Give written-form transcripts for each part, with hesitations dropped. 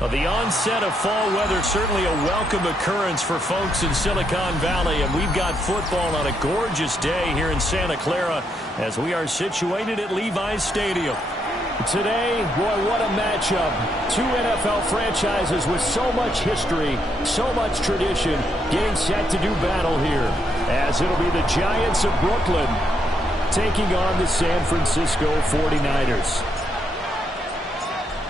Well, the onset of fall weather, certainly a welcome occurrence for folks in Silicon Valley, and we've got football on a gorgeous day here in Santa Clara as we are situated at Levi's Stadium. Today, boy, what a matchup. Two NFL franchises with so much history, so much tradition, getting set to do battle here, as it'll be the Giants of Brooklyn taking on the San Francisco 49ers.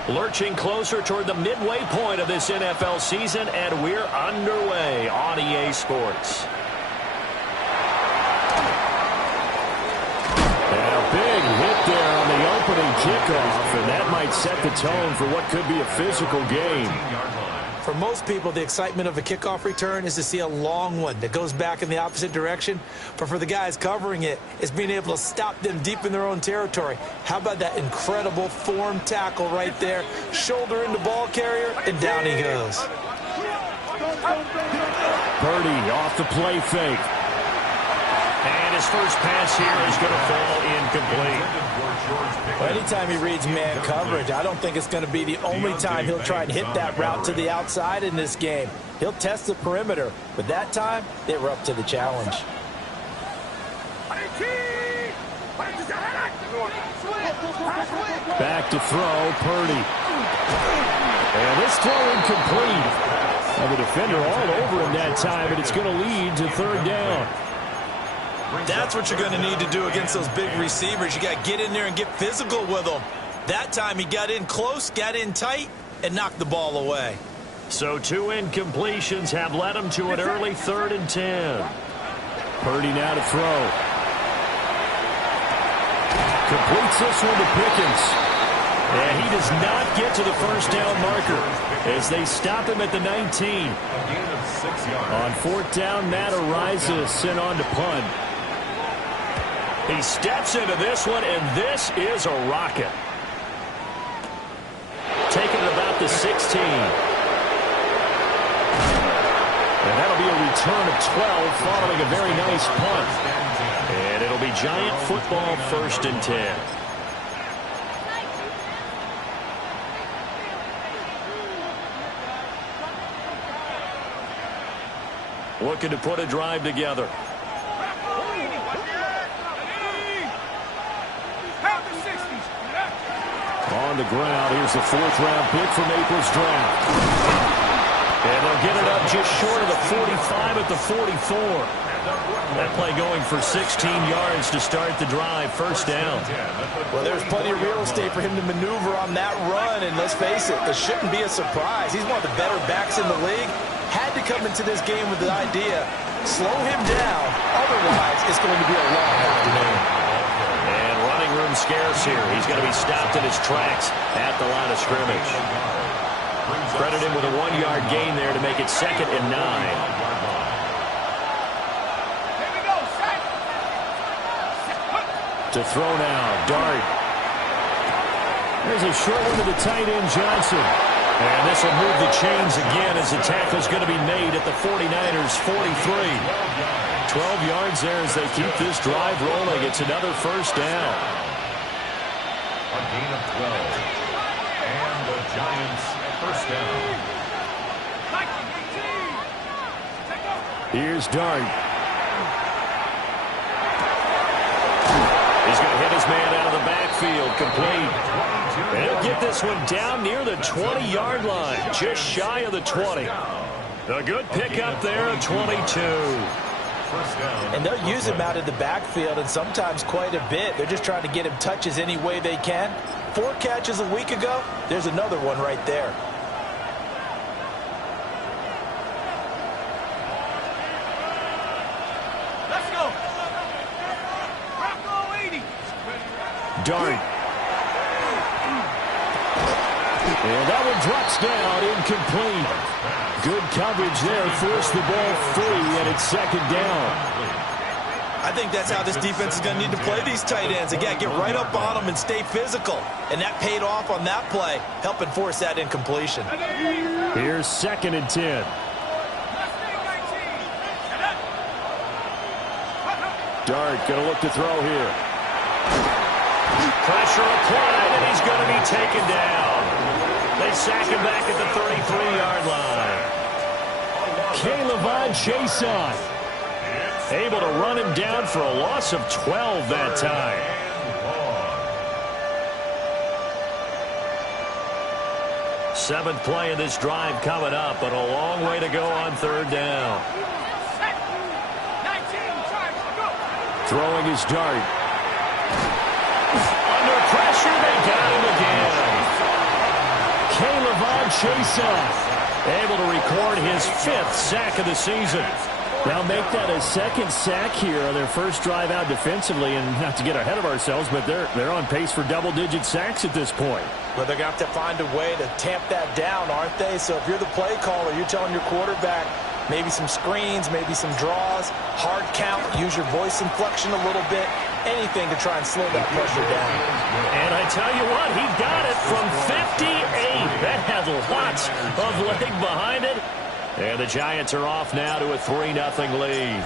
Lurching closer toward the midway point of this NFL season, and we're underway on EA Sports. And a big hit there on the opening kickoff, and that might set the tone for what could be a physical game. For most people, the excitement of a kickoff return is to see a long one that goes back in the opposite direction. But for the guys covering it, it's being able to stop them deep in their own territory. How about that incredible form tackle right there? Shoulder into ball carrier, and down he goes. Purdy off the play fake. And his first pass here is going to fall incomplete. Well, anytime he reads man coverage, I don't think it's going to be the only time he'll try and hit that route to the outside in this game. He'll test the perimeter, but that time they were up to the challenge. Back to throw, Purdy. And this throw incomplete. And the defender all over him that time, and it's going to lead to third down. That's what you're going to need to do against those big receivers. You got to get in there and get physical with them. That time he got in close, got in tight, and knocked the ball away. So two incompletions have led him to an early 3rd and 10. Purdy now to throw. Completes this one to Pickens. And he does not get to the first down marker as they stop him at the 19. On 4th down, Matt Araiza sent on to punt. He steps into this one, and this is a rocket. Taken at about the 16. And that'll be a return of 12 following a very nice punt. And it'll be Giant football 1st and 10. Looking to put a drive together. On the ground, here's the 4th-round pick from April's draft. And they'll get it up just short of the 45 at the 44. That play going for 16 yards to start the drive, 1st down. Well, there's plenty of real estate for him to maneuver on that run, and let's face it, it shouldn't be a surprise. He's one of the better backs in the league. Had to come into this game with the idea, slow him down, otherwise it's going to be a long afternoon. And running room scarce here. He's going to be stopped in his tracks at the line of scrimmage. Credit him with a 1-yard gain there to make it 2nd and 9. To throw now, Dart. There's a short one to the tight end, Johnson. And this will move the chains again as the tackle's going to be made at the 49ers' 43. 12 yards there as they keep this drive rolling. It's another 1st down. A gain of 12. And the Giants 1st down. Here's Dart. He's going to hit his man out of the backfield, complete. And he'll get this one down near the 20-yard line, just shy of the 20. A good pickup there at 22. And they'll use him out of the backfield, and sometimes quite a bit. They're just trying to get him touches any way they can. 4 catches a week ago. There's another one right there. Let's go. Rocco 80. Dart. And that one drops down, incomplete. Good coverage there, forced the ball free, and it's 2nd down. I think that's how this defense is going to need to play these tight ends. Again, get right up on them and stay physical. And that paid off on that play, helping force that incompletion. Here's 2nd and 10. Dart going to look to throw here. Pressure applied, and he's going to be taken down. They sack him back at the 33-yard line. Caleb Chason able to run him down for a loss of 12 that time. Seventh play of this drive coming up, but a long way to go on 3rd down. Throwing his Dart. Under pressure, they got him again. Caleb Chason able to record his 5th sack of the season. They'll make that a 2nd sack here on their first drive out defensively, and not to get ahead of ourselves, but they're on pace for double-digit sacks at this point. But they're going to have to find a way to tamp that down, aren't they? So if you're the play caller, you're telling your quarterback maybe some screens, maybe some draws, hard count, use your voice inflection a little bit, anything to try and slow that pressure down. And I tell you what, he got it from 58. That had lots of leg behind it. And the Giants are off now to a 3-0 lead.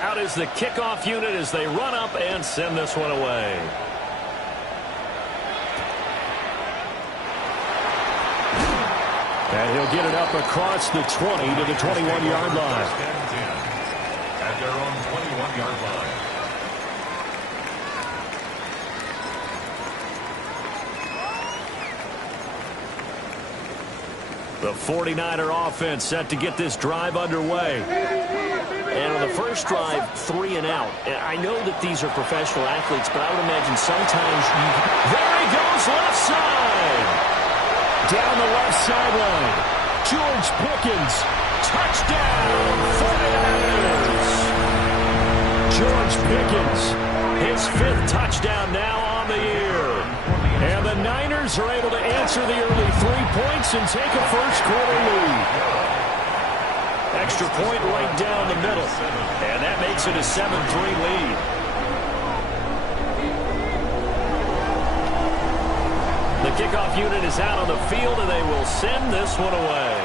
Out is the kickoff unit as they run up and send this one away. And he'll get it up across the 20 to the 21-yard line. At their own 21-yard line. The 49er offense set to get this drive underway. And on the first drive, 3 and out. I know that these are professional athletes, but I would imagine sometimes There he goes, left side. Down the left sideline. George Pickens. Touchdown, 49ers. George Pickens. His 5th touchdown now on the year. And the Niners are able to answer the early 3 points and take a first-quarter lead. Extra point right down the middle. And that makes it a 7-3 lead. The kickoff unit is out on the field, and they will send this one away.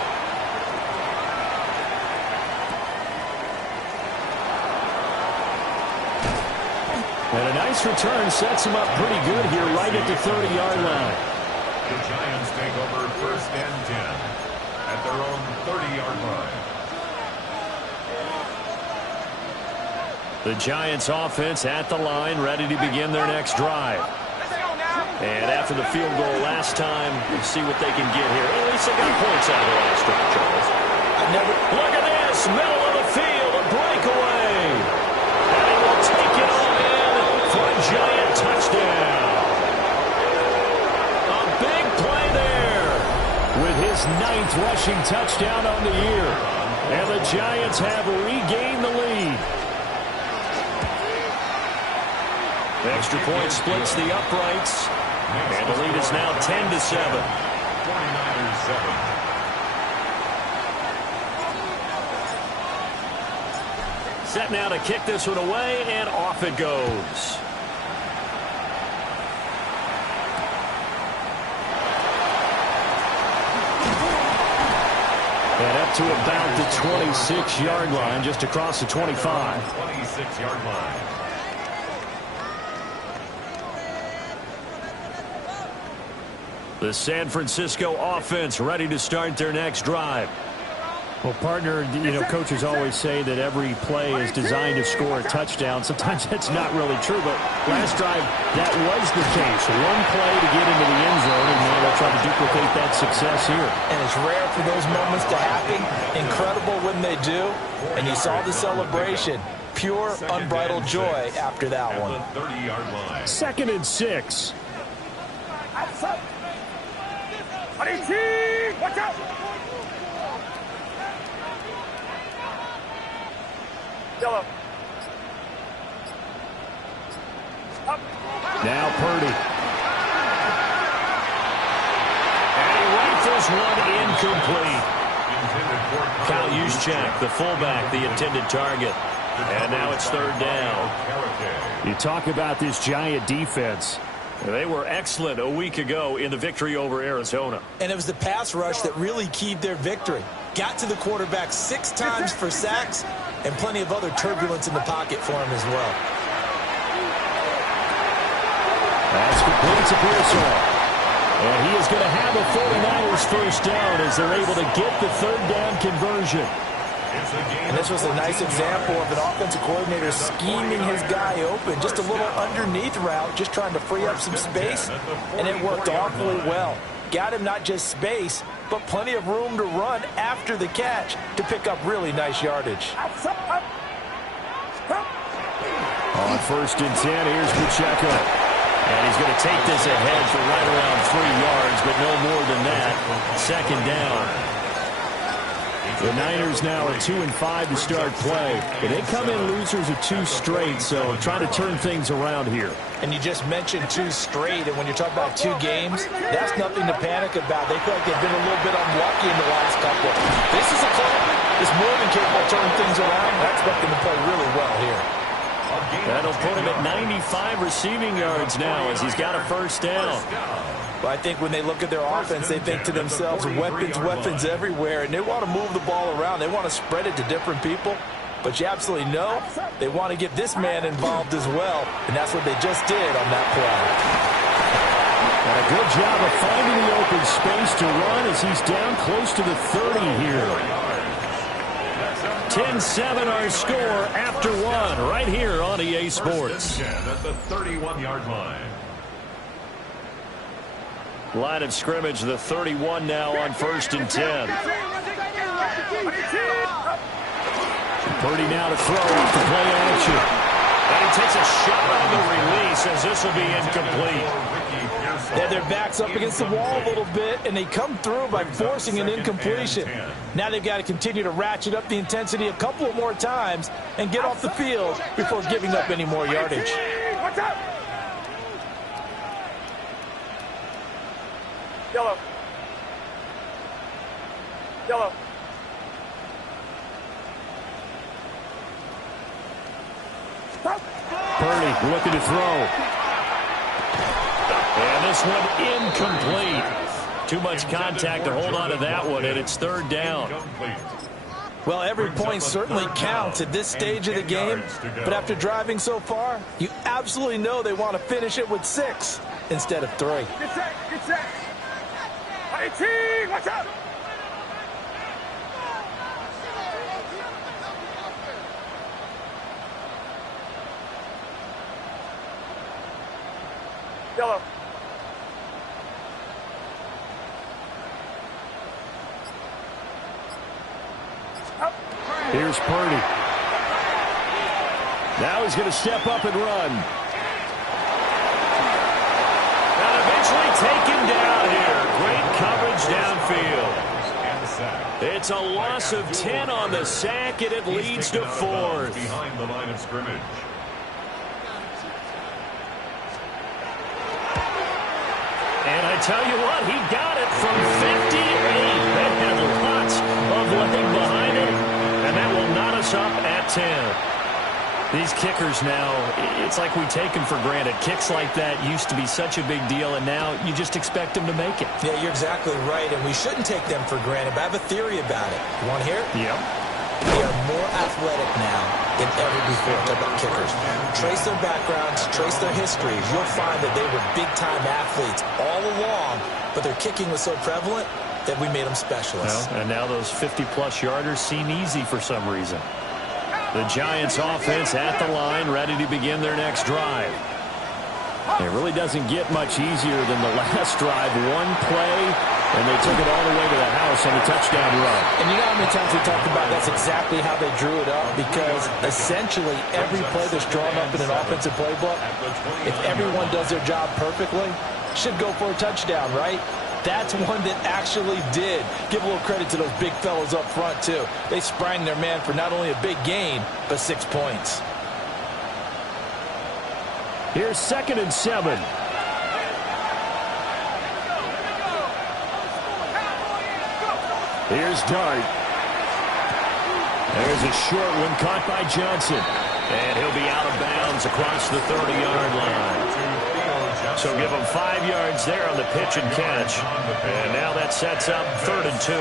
And a nice return sets him up pretty good here right at the 30-yard line. The Giants take over 1st and 10 at their own 30-yard line. The Giants offense at the line, ready to begin their next drive. And after the field goal last time, we'll see what they can get here. At least they got points out of the last drive, Charles. Look at this, middle of the field, a breakaway. And he will take it all in for a Giant touchdown. A big play there with his 9th rushing touchdown on the year. And the Giants have regained the lead. The extra point splits the uprights. And the lead is now 10-7. 49ers 7. Set now to kick this one away, and off it goes. And up to about the 26-yard line, just across the 25. 26-yard line. The San Francisco offense ready to start their next drive. Well, partner, coaches always say that every play is designed to score a touchdown. Sometimes that's not really true, but last drive, that was the case. One play to get into the end zone, and now they'll try to duplicate that success here. And it's rare for those moments to happen. Incredible when they do. And you saw the celebration. Pure, unbridled joy after that one. 30-yard line. 2nd and 6. Watch out! Yellow. Up. Now Purdy. And he rifles one incomplete. Kyle Juszczyk, the fullback, the intended target. And now it's third down. You talk about this Giant defense. They were excellent a week ago in the victory over Arizona. And it was the pass rush that really keyed their victory. Got to the quarterback 6 times for sacks and plenty of other turbulence in the pocket for him as well. That's complete to Pearsall. And he is going to have a 49ers first down as they're able to get the third down conversion. And this was a nice example of an offensive coordinator scheming his guy open. Just a little underneath route, just trying to free up some space, and it worked awfully well. Got him not just space, but plenty of room to run after the catch to pick up really nice yardage. On first and 10, here's Pacheco. And he's going to take this ahead for right around 3 yards, but no more than that. Second down. The Niners now are 2-5 to start play. But they come in losers of 2 straight, so trying to turn things around here. And you just mentioned 2 straight, and when you're talking about 2 games, that's nothing to panic about. They feel like they've been a little bit unlucky in the last couple. This is a club that's more than capable of turning things around. I expect them to play really well here. That'll put him at 95 receiving yards now as he's got a first down. Well, I think when they look at their offense, they think to themselves, weapons everywhere, and they want to move the ball around. They want to spread it to different people. But you absolutely know they want to get this man involved as well, and that's what they just did on that play. And a good job of finding the open space to run as he's down close to the 30 here. 10-7 our score after 1 right here on EA Sports. At the 31-yard line. Line of scrimmage, the 31 now on first and 10. Purdy now to throw off the play action. And he takes a shot on the release as this will be incomplete. Yeah, their back's up against the wall a little bit, and they come through by forcing an incompletion. Now they've got to continue to ratchet up the intensity a couple of more times and get off the field before giving up any more yardage. Yellow. Yellow. Purdy looking to throw. And this one incomplete. Too much contact to hold on to that one, and it's third down. Well, every point certainly counts at this stage of the game, but after driving so far, you absolutely know they want to finish it with 6 instead of 3. Good set, good set. 18, watch out. Yellow. Here's Purdy. Now he's going to step up and run. And eventually taken down here. Great coverage downfield. It's a loss of 10 on the sack, and it leads to 4th. Behind the line of scrimmage. And I tell you what, he got it from 58. That had lots of leg behind it, and that will knot us up at 10. These kickers now, it's like we take them for granted. Kicks like that used to be such a big deal, and now you just expect them to make it. Yeah, you're exactly right, and we shouldn't take them for granted, but I have a theory about it. You want to hear it? Yep. They are more athletic now than ever before. Talk about kickers. Trace their backgrounds, trace their histories. You'll find that they were big-time athletes all along, but their kicking was so prevalent that we made them specialists. Well, and now those 50-plus yarders seem easy for some reason. The Giants offense at the line, ready to begin their next drive. It really doesn't get much easier than the last drive. One play, and they took it all the way to the house on a touchdown run. And you know how many times we talked about that's exactly how they drew it up, because essentially every play that's drawn up in an offensive playbook, if everyone does their job perfectly, should go for a touchdown, right? That's one that actually did. Give a little credit to those big fellas up front, too. They sprang their man for not only a big gain, but 6 points. Here's 2nd and 7. Here's Dart. There's a short one caught by Johnson. And he'll be out of bounds across the 30-yard line. So give him 5 yards there on the pitch and catch. And now that sets up 3rd and 2.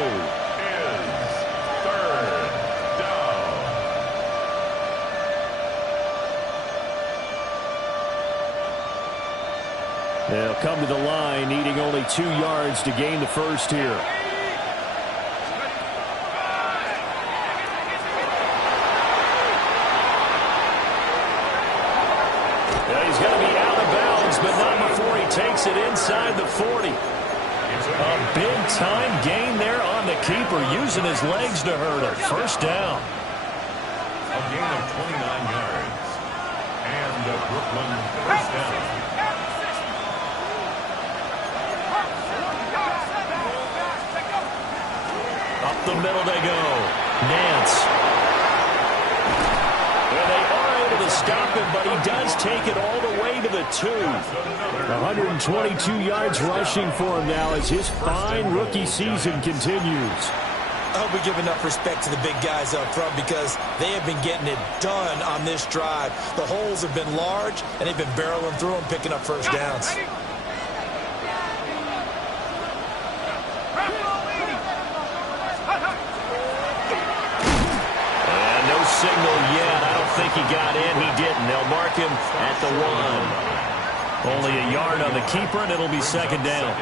They'll come to the line, needing only 2 yards to gain the first here. He's going to be out of bounds, but not before he takes it inside the 40. A big-time gain there on the keeper, using his legs to hurt him. First down. A gain of 29 yards. And Brooklyn first down. Up the middle they go. Nance. Well, they are able to stop him, but he does take it all the way to the 2. 122 yards rushing for him now as his fine rookie season continues. I hope we give enough respect to the big guys up front because they have been getting it done on this drive. The holes have been large, and they've been barreling through them, picking up first downs. Signal yet. I don't think he got in. He didn't. They'll mark him at the 1. Only a yard on the keeper, and it'll be 2nd down.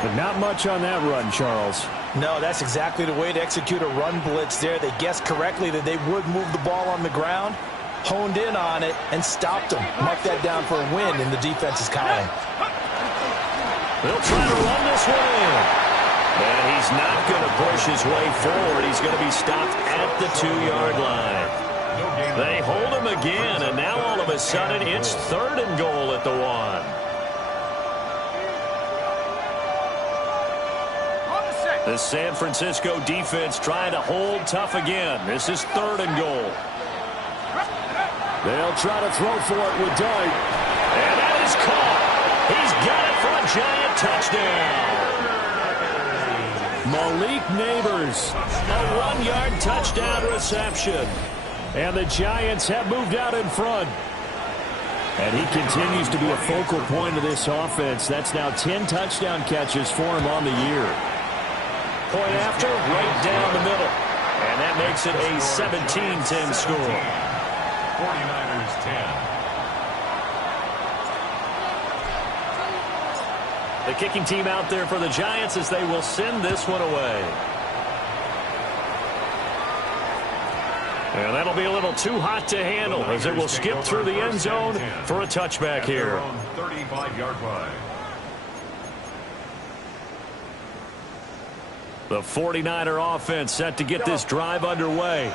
But not much on that run, Charles. No, that's exactly the way to execute a run blitz there. They guessed correctly that they would move the ball on the ground, honed in on it, and stopped them. Mark that down for a win in the defense's column. They'll try to run this one in. And he's not going to push his way forward. He's going to be stopped at the 2-yard line. They hold him again, and now all of a sudden it's 3rd and goal at the 1. The San Francisco defense trying to hold tough again. This is 3rd and goal. They'll try to throw for it with Dart. And that is caught. He's got it for a giant touchdown. Malik Neighbors, a 1-yard touchdown reception. And the Giants have moved out in front. And he continues to be a focal point of this offense. That's now 10 touchdown catches for him on the year. Point after, right down the middle. And that makes it a 17-10 score. 49ers 10. The kicking team out there for the Giants as they will send this one away. And that'll be a little too hot to handle as it will skip through the end zone for a touchback here. 35-yard line. The 49er offense set to get this drive underway.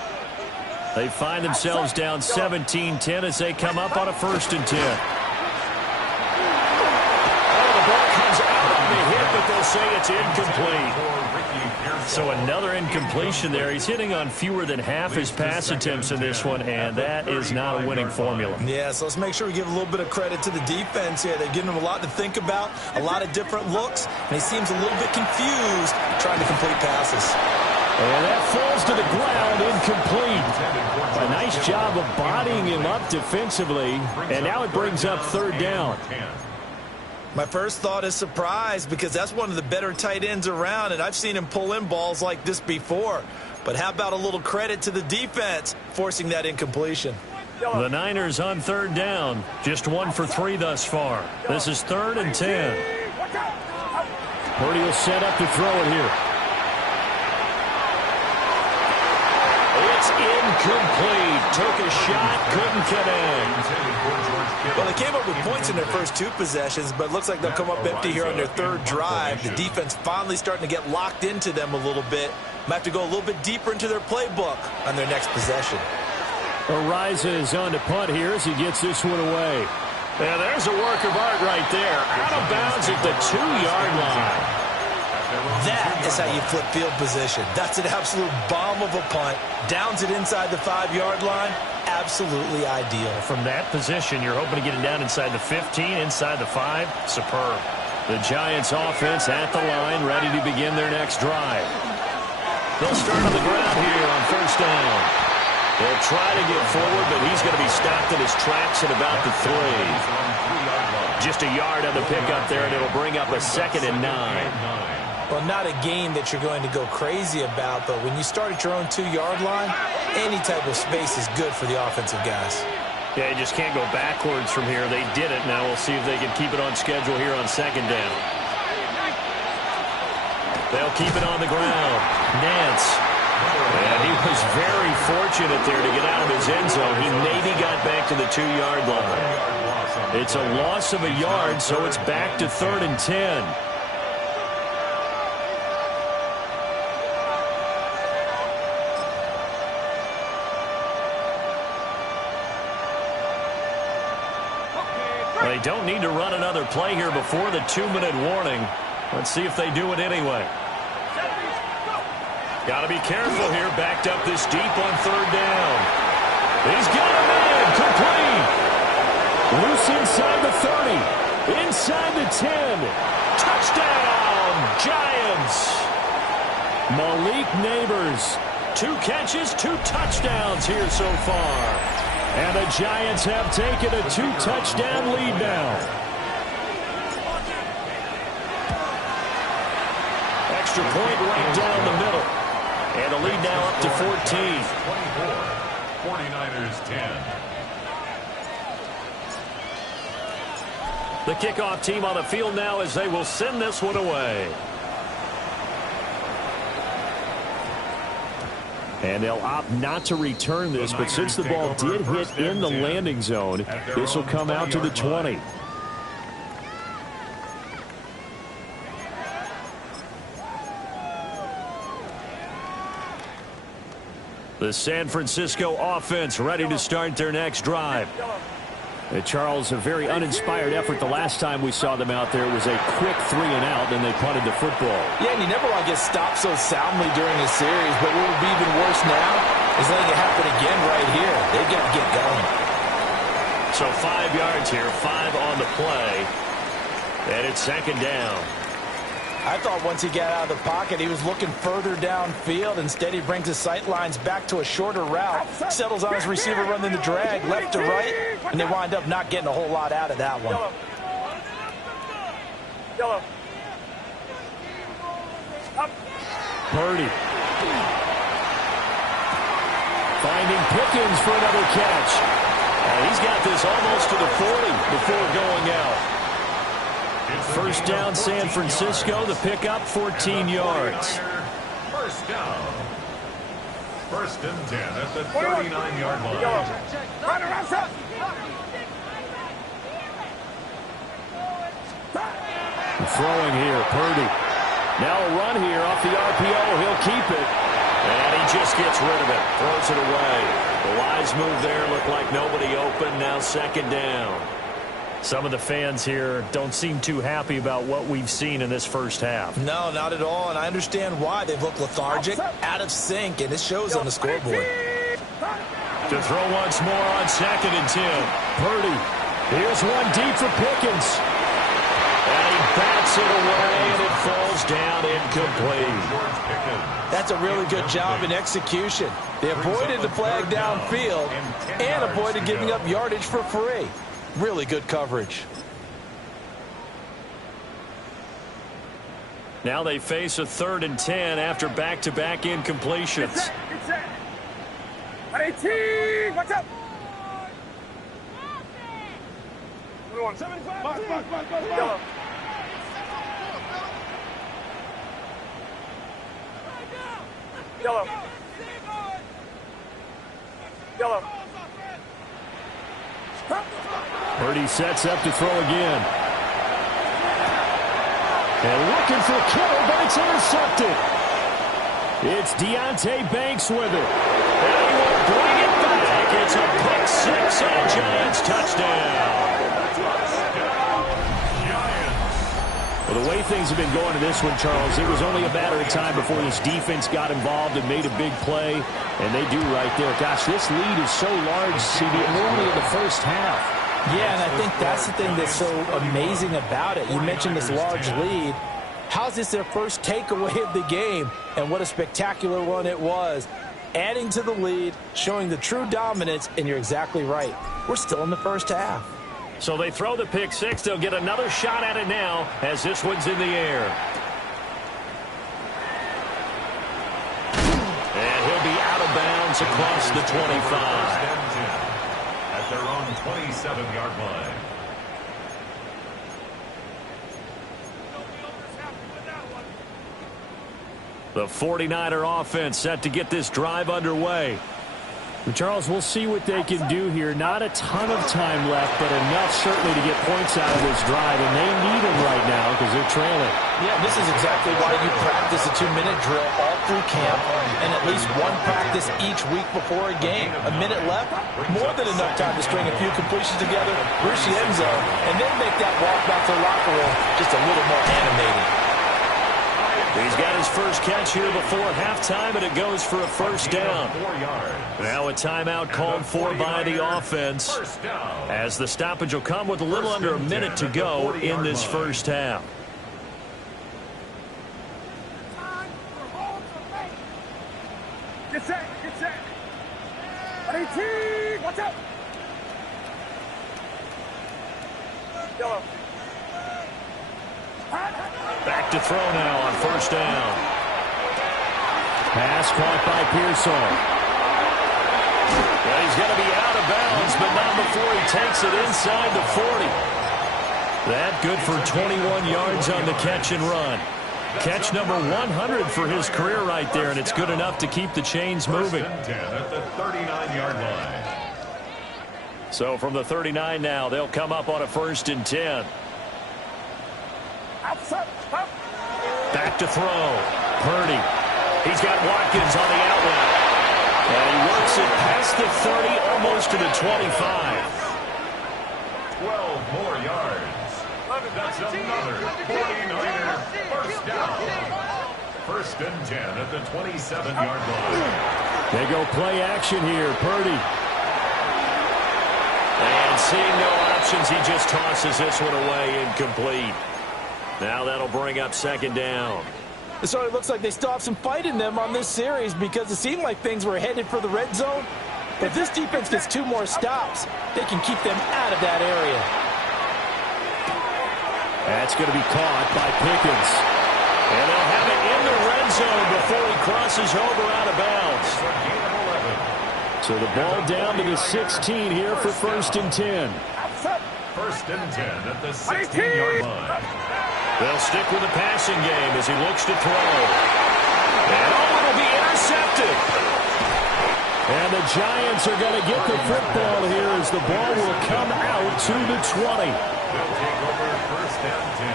They find themselves down 17-10 as they come up on a 1st and 10. But they'll say it's incomplete. So another incompletion there. He's hitting on fewer than half his pass attempts in this one, and that is not a winning formula. Yeah, so let's make sure we give a little bit of credit to the defense here. They're giving him a lot to think about, a lot of different looks, and he seems a little bit confused trying to complete passes. And that falls to the ground, incomplete. A nice job of bodying him up defensively, and now it brings up 3rd down. My first thought is surprise because that's one of the better tight ends around, and I've seen him pull in balls like this before. But how about a little credit to the defense forcing that incompletion? The Niners on 3rd down. Just 1 for 3 thus far. This is 3rd and 10. Purdy will set up to throw it here. It's incomplete. Took a shot, couldn't connect. Well, they came up with points in their first 2 possessions, but it looks like they'll come up empty here on their 3rd drive. The defense finally starting to get locked into them a little bit. Might have to go a little bit deeper into their playbook on their next possession. Ariza is on to punt here as he gets this one away. Yeah, there's a work of art right there. Out of bounds at the 2-yard line. That is how you flip field position. That's an absolute bomb of a punt. Downs it inside the 5-yard line. Absolutely ideal. From that position, you're hoping to get it down inside the 15, inside the 5. Superb. The Giants offense at the line, ready to begin their next drive. They'll start on the ground here on first down. They'll try to get forward, but he's going to be stopped in his tracks at about the 3. Just a yard on the pickup there, and it'll bring up a 2nd and 9. Well, not a game that you're going to go crazy about, but when you start at your own 2-yard line, any type of space is good for the offensive guys. Yeah, you just can't go backwards from here. They did it. Now we'll see if they can keep it on schedule here on 2nd down. They'll keep it on the ground. Nance. And he was very fortunate there to get out of his end zone. He maybe got back to the 2-yard line. It's a loss of a yard, so it's back to 3rd and 10. They don't need to run another play here before the 2-minute warning. Let's see if they do it anyway. Got to be careful here. Backed up this deep on 3rd down. He's got a man. Complete. Loose inside the 30. Inside the 10. Touchdown, Giants. Malik Neighbors. 2 catches, 2 touchdowns here so far. And the Giants have taken a 2-touchdown lead now. Extra point right down the middle. And the lead now up to 14. 24. 49ers 10. The kickoff team on the field now as they will send this one away. And they'll opt not to return this, but since the ball did hit in the landing zone, this will come out to the 20. The San Francisco offense ready to start their next drive. Charles, a very uninspired effort the last time we saw them out there. It was a quick 3-and-out, and they punted the football. Yeah, and you never want to get stopped so soundly during a series, but what would be even worse now is letting it happen again right here. They've got to get going. So 5 yards here, 5 on the play, and it's 2nd down. I thought once he got out of the pocket, he was looking further downfield. Instead, he brings his sight lines back to a shorter route, settles on his receiver running the drag left to right, and they wind up not getting a whole lot out of that one. Yellow. Up. Purdy. Finding Pickens for another catch. And he's got this almost to the 40 before going out. First down, San Francisco. The pickup, 14 yards. First down. 1st and 10 at the 39-yard line. Right around, sir. Throwing here, Purdy. Now a run here off the RPO. He'll keep it. And he just gets rid of it. Throws it away. The wise move there. Looked like nobody open. Now 2nd down. Some of the fans here don't seem too happy about what we've seen in this first half. No, not at all, and I understand why. They've looked lethargic, out of sync, and it shows on the scoreboard. To throw once more on 2nd and 10. Purdy. Here's one deep for Pickens. And he bats it away, and it falls down incomplete. That's a really good job in execution. They avoided the flag downfield and avoided giving up yardage for free. Really good coverage. Now they face a 3rd and 10 after back-to-back incompletions. Get set. 18. Watch out. 75. Yellow. Yellow. Yellow. Purdy sets up to throw again. And looking for Kittle, but it's intercepted. It's Deonte Banks with it. And he will bring it back. It's a pick 6 and a Giants touchdown. Well, the way things have been going to this one, Charles, it was only a matter of time before this defense got involved and made a big play. And they do right there. Gosh, this lead is so large, CB, normally in the first half. Yeah, and I think that's the thing that's so amazing about it. You mentioned this large lead. How's this their first takeaway of the game? And what a spectacular one it was. Adding to the lead, showing the true dominance, and you're exactly right. We're still in the first half. So they throw the pick six. They'll get another shot at it now as this one's in the air. And he'll be out of bounds across the 25. At their own 27-yard line. The 49er offense set to get this drive underway. Charles, we'll see what they can do here. Not a ton of time left, but enough certainly to get points out of this drive, and they need them right now because they're trailing. Yeah, this is exactly why you practice a 2-minute drill all through camp and at least one practice each week before a game. A minute left, more than enough time to string a few completions together, reach the end zone, and then make that walk back to the locker room just a little more animated. He's got his first catch here before halftime, and it goes for a first down. Now a timeout called for by the offense, as the stoppage will come with a little under a minute to go in this first half. Get set, get set. 18, watch out. Yellow. Back to throw now on first down. Pass caught by Pearsall. Well, he's going to be out of bounds, but not before he takes it inside the 40. That good for 21 yards on the catch and run. Catch number 100 for his career right there, and it's good enough to keep the chains moving. First and 10 at the 39-yard line. So from the 39 now, they'll come up on a first and 10. Back to throw. Purdy. He's got Watkins on the outlet. And he works it past the 30, almost to the 25. 12 more yards. That's another 49er first down. First and 10 at the 27-yard line. They go play action here. Purdy. And seeing no options, he just tosses this one away incomplete. Now that'll bring up second down. It sort of looks like they still have some fight in them on this series because it seemed like things were headed for the red zone. But if this defense gets 2 more stops, they can keep them out of that area. That's going to be caught by Pickens. And they'll have it in the red zone before he crosses over out of bounds. So the ball down to the 16 here for first and 10. First and 10 at the 16-yard line. They'll stick with the passing game as he looks to throw. And it'll be intercepted. And the Giants are going to get the football here as the ball will come out to the 20. They'll take over first and 10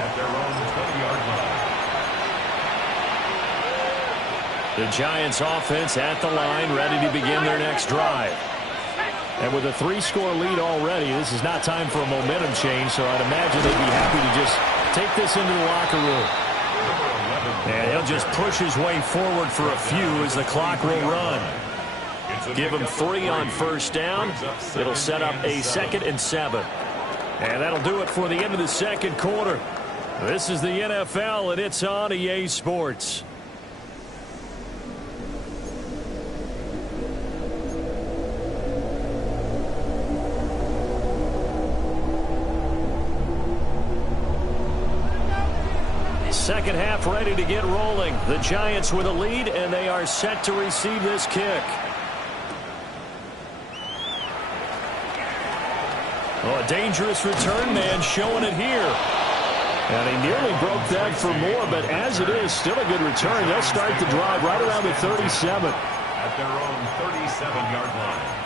at their own 20-yard line. The Giants offense at the line, ready to begin their next drive. And with a 3-score lead already, this is not time for a momentum change, so I'd imagine they'd be happy to just take this into the locker room. And he'll just push his way forward for a few as the clock will run. Give him 3 on first down. It'll set up a 2nd and 7. And that'll do it for the end of the second quarter. This is the NFL, and it's on EA Sports. Second half ready to get rolling. The Giants with a lead, and they are set to receive this kick. Oh, a dangerous return man showing it here. And he nearly broke that for more, but as it is, still a good return. They'll start the drive right around the 37. At their own 37-yard line.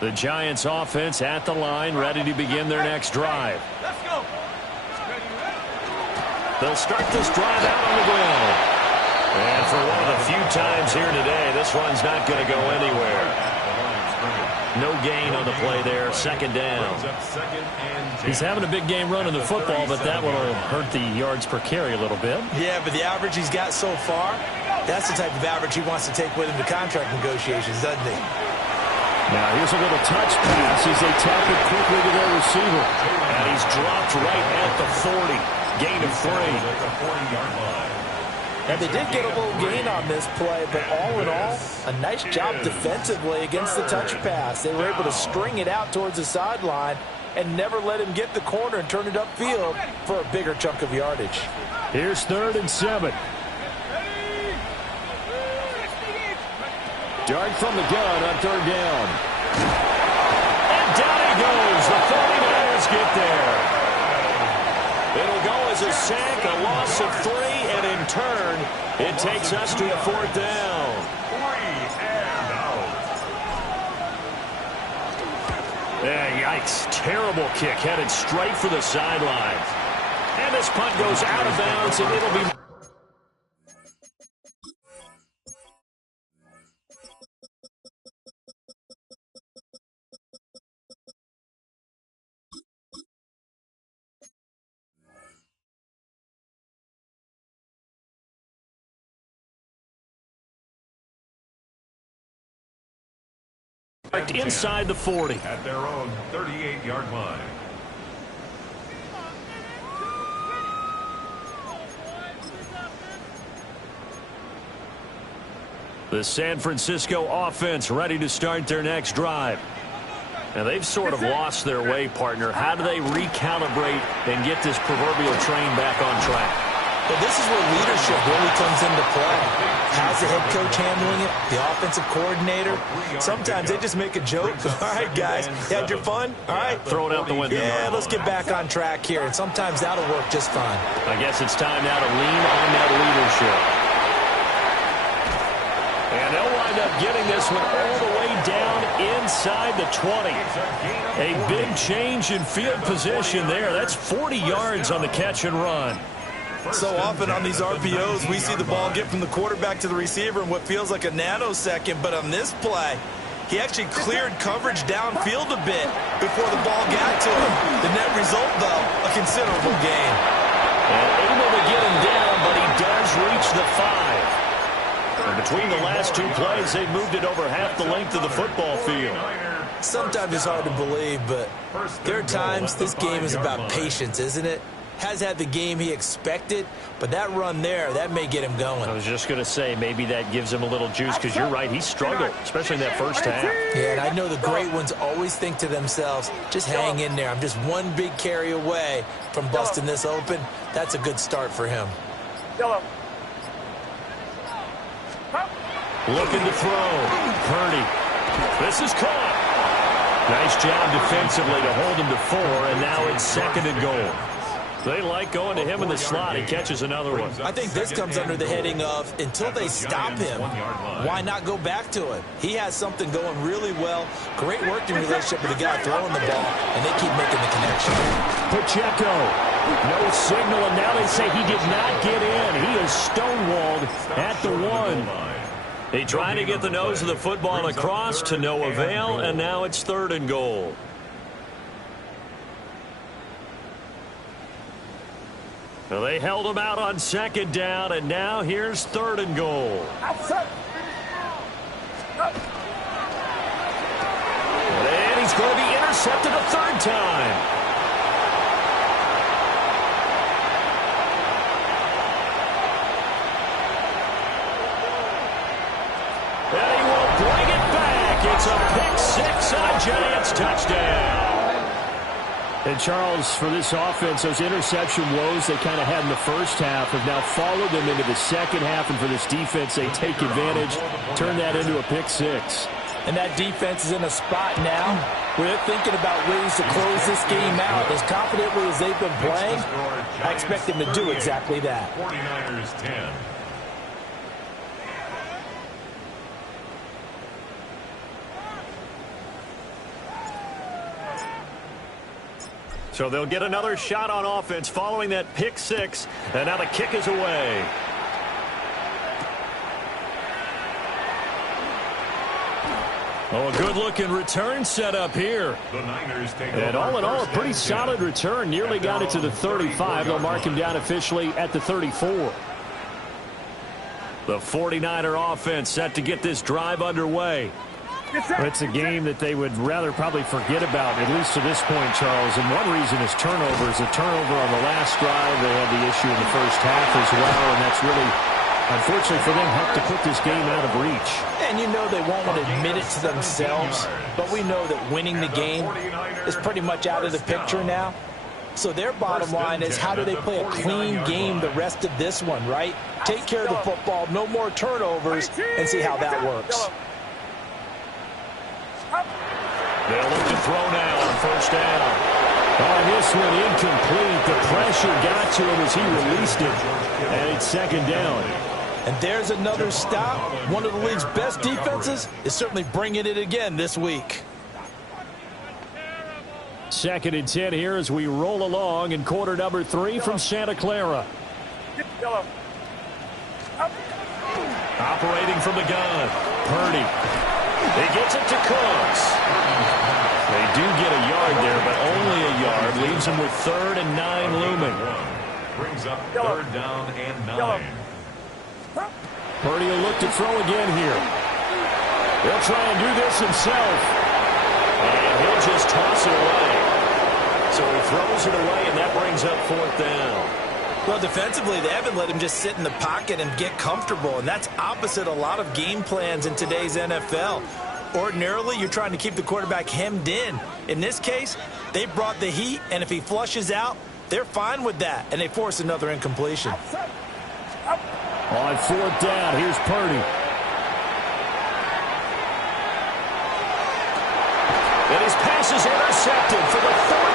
The Giants offense at the line, ready to begin their next drive. Let's go. They'll start this drive out on the ground. And for one of the few times here today, this one's not going to go anywhere. No gain on the play there, second down. He's having a big game running the football, but that one will hurt the yards per carry a little bit. Yeah, but the average he's got so far, that's the type of average he wants to take with him to contract negotiations, doesn't he? Now here's a little touch pass as they tap it quickly to their receiver. And he's dropped right at the 40. Gain of 3. At the 40-yard line. And they did get a little gain on this play, but all in all, a nice job defensively against the touch pass. They were able to string it out towards the sideline and never let him get the corner and turn it upfield for a bigger chunk of yardage. Here's 3rd and 7. Dart from the gun on 3rd down. And down he goes. The 49ers get there. It'll go as a sack, a loss of 3, and in turn, it takes us to a 4th down. 3 and out. Yeah, yikes. Terrible kick headed straight for the sideline. And this punt goes out of bounds, and it'll be... inside the 40. At their own 38-yard line. The San Francisco offense ready to start their next drive. Now, they've sort of lost their way, partner. How do they recalibrate and get this proverbial train back on track? Well, this is where leadership really comes into play. How's the head coach handling it? The offensive coordinator? Sometimes they just make a joke. All right, guys, you had your fun? All right. Throw it out the window. Yeah, let's get back on track here. And sometimes that'll work just fine. I guess it's time now to lean on that leadership. And they'll wind up getting this one all the way down inside the 20. A big change in field position there. That's 40 yards on the catch and run. So often on these RPOs, we see the ball get from the quarterback to the receiver in what feels like a nanosecond. But on this play, he actually cleared coverage downfield a bit before the ball got to him. The net result, though, a considerable gain. And able to get him down, but he does reach the 5. And between the last 2 plays, they've moved it over half the length of the football field. Sometimes it's hard to believe, but there are times this game is about patience, isn't it? Has had the game he expected, but that run there, that may get him going. I was just going to say, maybe that gives him a little juice, because you're right, he struggled, especially in that first half. Yeah, and I know the great ones always think to themselves, just hang in there. I'm just one big carry away from busting this open. That's a good start for him. Looking to throw. Purdy. This is caught. Nice job defensively to hold him to 4, and now it's 2nd and goal. They like going to him in the slot. He catches another one. I think this comes under the heading of, until they stop him, why not go back to it? He has something going really well. Great working relationship with the guy throwing the ball, and they keep making the connection. Pacheco. No signal, and now they say he did not get in. He is stonewalled at the 1. He tried to get the nose of the football across to no avail, and now it's 3rd and goal. Well, they held him out on 2nd down, and now here's 3rd and goal. And he's going to be intercepted a 3rd time. And he will bring it back. It's a pick-6 and a Giants touchdown. And, Charles, for this offense, those interception woes they kind of had in the first half have now followed them into the second half. And for this defense, they take advantage, turn that into a pick-6. And that defense is in a spot now where they're thinking about ways to close this game out. As confidently as they've been playing, I expect them to do exactly that. 49ers 10. So they'll get another shot on offense following that pick-6, and now the kick is away. Oh, a good-looking return set up here. The Niners take And all in all, a pretty solid return. Nearly got it to the 35. They'll mark him down officially at the 34. The 49er offense set to get this drive underway. Well, it's a game that they would rather probably forget about, at least to this point, Charles. And one reason is turnovers. A turnover on the last drive. They had the issue in the first half as well, and that's really, unfortunately for them, helped to put this game out of reach. And you know they won't want to admit it to themselves, but we know that winning the game is pretty much out of the picture now. So their bottom line is, how do they play a clean game the rest of this one, right? Take care of the football, no more turnovers, and see how that works. They'll look to throw now on first down. Oh, this one incomplete. The pressure got to him as he released it. And it's second down. And there's another stop. One of the league's best defenses is certainly bringing it again this week. 2nd and 10 here as we roll along in quarter number 3 from Santa Clara. Operating from the gun. Purdy. He gets it to Cooks. They do get a yard there, but only a yard. Leaves them with 3rd and 9 looming. Brings up 3rd down and 9. Purdy will look to throw again here. He'll try and do this himself. And he'll just toss it away. So he throws it away, and that brings up 4th down. Well, defensively, they haven't let him just sit in the pocket and get comfortable, and that's opposite a lot of game plans in today's NFL. Ordinarily, you're trying to keep the quarterback hemmed in. In this case, they brought the heat, and if he flushes out, they're fine with that, and they force another incompletion. On 4th down, here's Purdy. And his pass is intercepted for the 4th